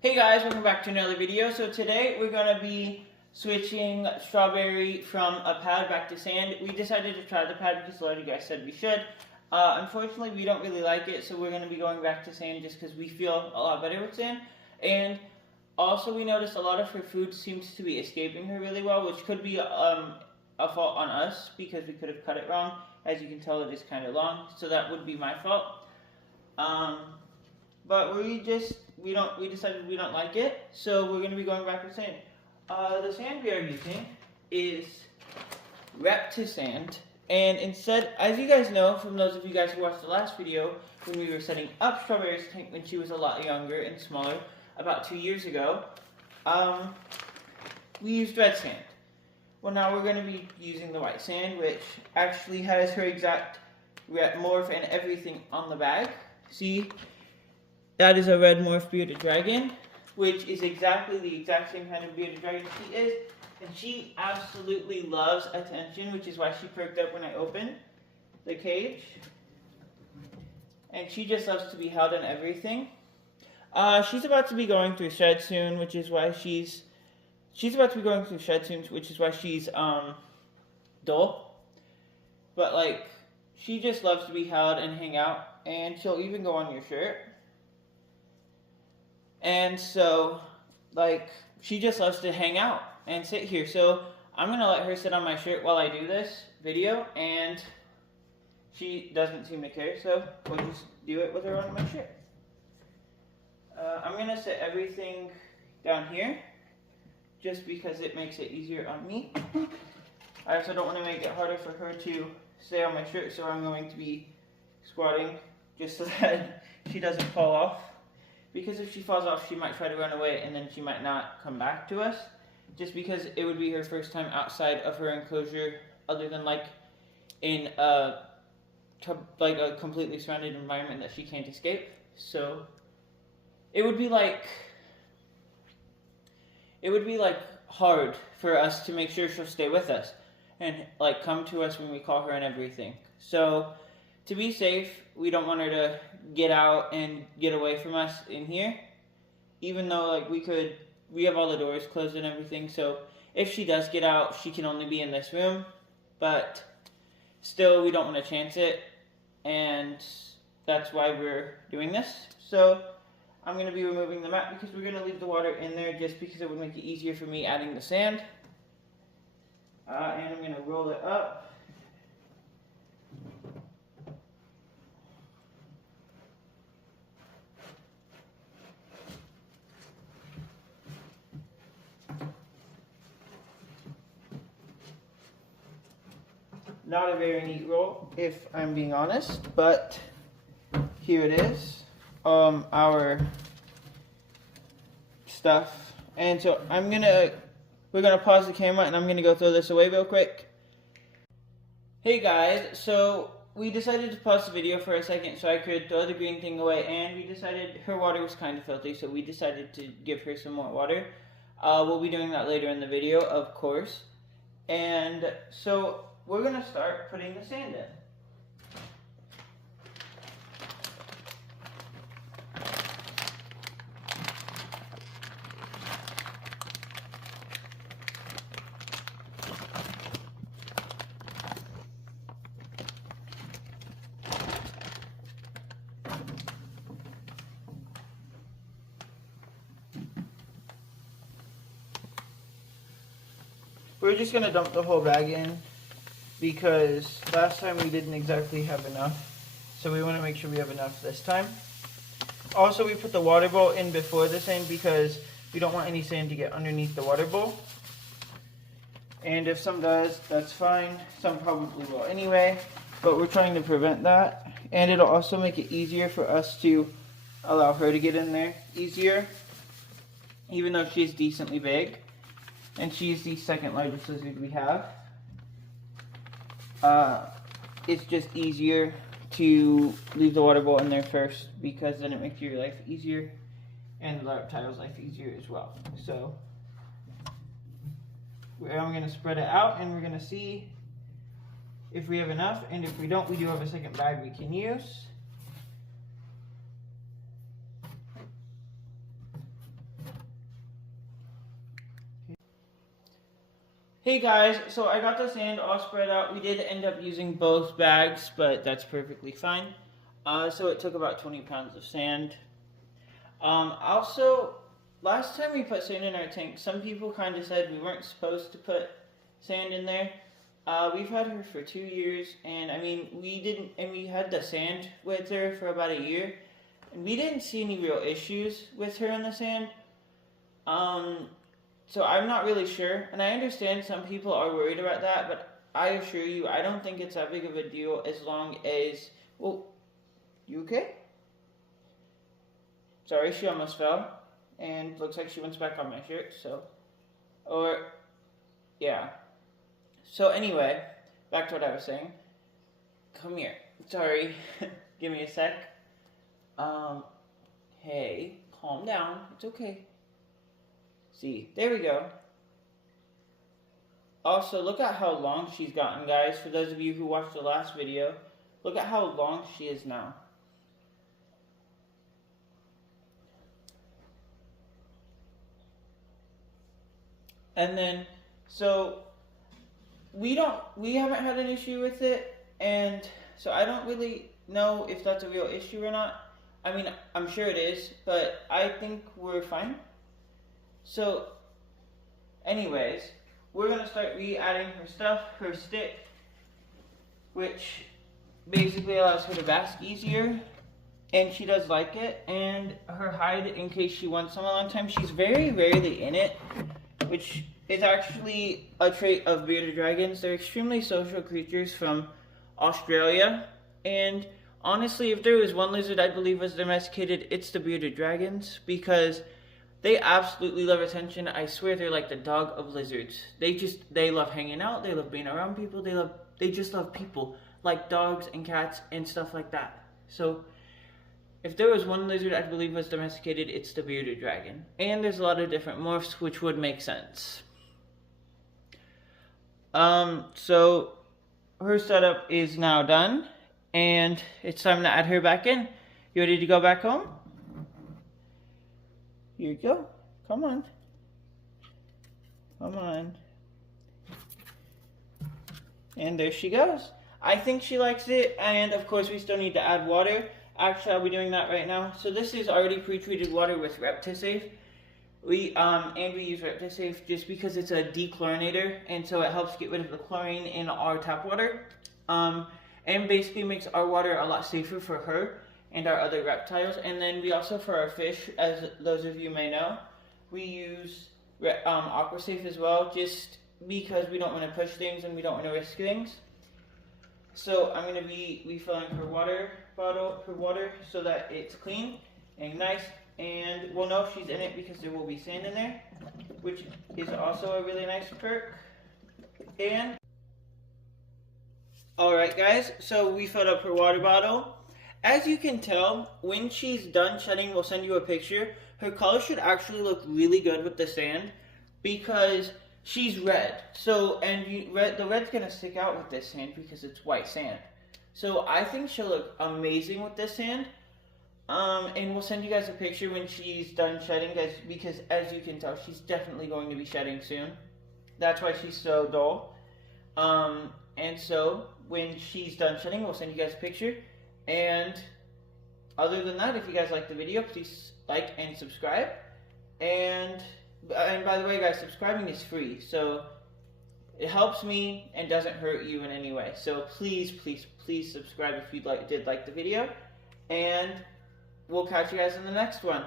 Hey guys, welcome back to another video. So today we're going to be switching strawberry from a pad back to sand. We decided to try the pad because a lot of you guys said we should. Unfortunately, we don't really like it, so we're going to be going back to sand just because we feel a lot better with sand. And also we noticed a lot of her food seems to be escaping her really well, which could be a fault on us because we could have cut it wrong. As you can tell, it is kind of long, so that would be my fault. But we decided we don't like it, so we're going to be going back with sand. The sand we are using is reptisand, and instead, as you guys know, from those of you guys who watched the last video, when we were setting up Strawberry's tank when she was a lot younger and smaller, about 2 years ago, we used red sand. Well, now we're going to be using the white sand, which actually has her exact morph and everything on the bag. See? That is a red morph bearded dragon, which is exactly the exact same kind of bearded dragon she is. And she absolutely loves attention, which is why she perked up when I opened the cage. And she just loves to be held and everything. She's about to be going through shed soon, which is why she's about to be going through shed soon, which is why she's dull. But like, she just loves to be held and hang out, and she'll even go on your shirt. And so, like, she just loves to hang out and sit here. So I'm going to let her sit on my shirt while I do this video, and she doesn't seem to care, so we'll just do it with her on my shirt. I'm going to set everything down here, just because it makes it easier on me. I also don't want to make it harder for her to stay on my shirt, so I'm going to be squatting just so that she doesn't fall off. Because if she falls off, she might try to run away, and then she might not come back to us. Just because it would be her first time outside of her enclosure, other than like in a completely surrounded environment that she can't escape. So it would be like hard for us to make sure she'll stay with us and like come to us when we call her and everything. So to be safe, we don't want her to get out and get away from us in here. Even though like we have all the doors closed and everything, so if she does get out, she can only be in this room. But still, we don't want to chance it, and that's why we're doing this. So I'm going to be removing the mat because we're going to leave the water in there just because it would make it easier for me adding the sand. And I'm going to roll it up. Not a very neat roll, if I'm being honest, but here it is, our stuff. And so we're gonna pause the camera and I'm gonna go throw this away real quick. Hey guys, so we decided to pause the video for a second so I could throw the green thing away, and we decided her water was kind of filthy, so we decided to give her some more water. We'll be doing that later in the video, of course. And so we're going to start putting the sand in. We're just going to dump the whole bag in, because last time we didn't exactly have enough, so we want to make sure we have enough this time. Also, we put the water bowl in before the sand because we don't want any sand to get underneath the water bowl. And if some does, that's fine. Some probably will anyway, but we're trying to prevent that. And it'll also make it easier for us to allow her to get in there easier, even though she's decently big. And she's the second largest lizard we have. It's just easier to leave the water bowl in there first, because then it makes your life easier and the reptile's life easier as well. So I'm going to spread it out, and we're going to see if we have enough, and if we don't, we do have a second bag we can use. Hey guys, so I got the sand all spread out. We did end up using both bags, but that's perfectly fine. So it took about 20 pounds of sand. Also, last time we put sand in our tank, some people kind of said we weren't supposed to put sand in there. We've had her for 2 years, and I mean, we had the sand with her for about a year, and we didn't see any real issues with her in the sand. So I'm not really sure, and I understand some people are worried about that, but I assure you, I don't think it's that big of a deal as long as, well, you okay? Sorry, she almost fell, and looks like she went back on my shirt, so, yeah. So anyway, back to what I was saying. Come here. Sorry, give me a sec. Hey, calm down, it's okay. See, there we go. Also, look at how long she's gotten, guys. For those of you who watched the last video, look at how long she is now. And then, so, we haven't had an issue with it, and so I don't really know if that's a real issue or not. I mean, I'm sure it is, but I think we're fine. So, anyways, we're going to start re-adding her stuff, her stick, which basically allows her to bask easier, and she does like it, and her hide, in case she wants some a long time, she's very rarely in it, which is actually a trait of bearded dragons. They're extremely social creatures from Australia, and honestly, if there was one lizard I believe was domesticated, it's the bearded dragons, because they absolutely love attention. I swear they're like the dog of lizards. They love hanging out, they love being around people, they just love people, like dogs and cats and stuff like that. So, if there was one lizard I believe was domesticated, it's the bearded dragon. And there's a lot of different morphs, which would make sense. So, her setup is now done, and it's time to add her back in. You ready to go back home? Here you go. Come on. Come on. And there she goes. I think she likes it, and of course we still need to add water. Actually, I'll be doing that right now. So this is already pre-treated water with reptisand. We use reptisand just because it's a dechlorinator, and so it helps get rid of the chlorine in our tap water. And basically makes our water a lot safer for her and our other reptiles. And then we also, for our fish, as those of you may know, we use AquaSafe as well, just because we don't want to push things and we don't want to risk things. So I'm going to be refilling her water bottle, her water, so that it's clean and nice, and we'll know if she's in it because there will be sand in there, which is also a really nice perk. And alright guys, so we filled up her water bottle. As you can tell, when she's done shedding, we'll send you a picture. Her color should actually look really good with the sand because she's red. So, and the red's gonna stick out with this sand because it's white sand. So I think she'll look amazing with this sand. And we'll send you guys a picture when she's done shedding, guys, because as you can tell, she's definitely going to be shedding soon. That's why she's so dull. And so when she's done shedding, we'll send you guys a picture. And other than that, if you guys like the video, please like and subscribe. And by the way, guys, subscribing is free, so it helps me and doesn't hurt you in any way. So please, please, please subscribe if you did like the video. And we'll catch you guys in the next one.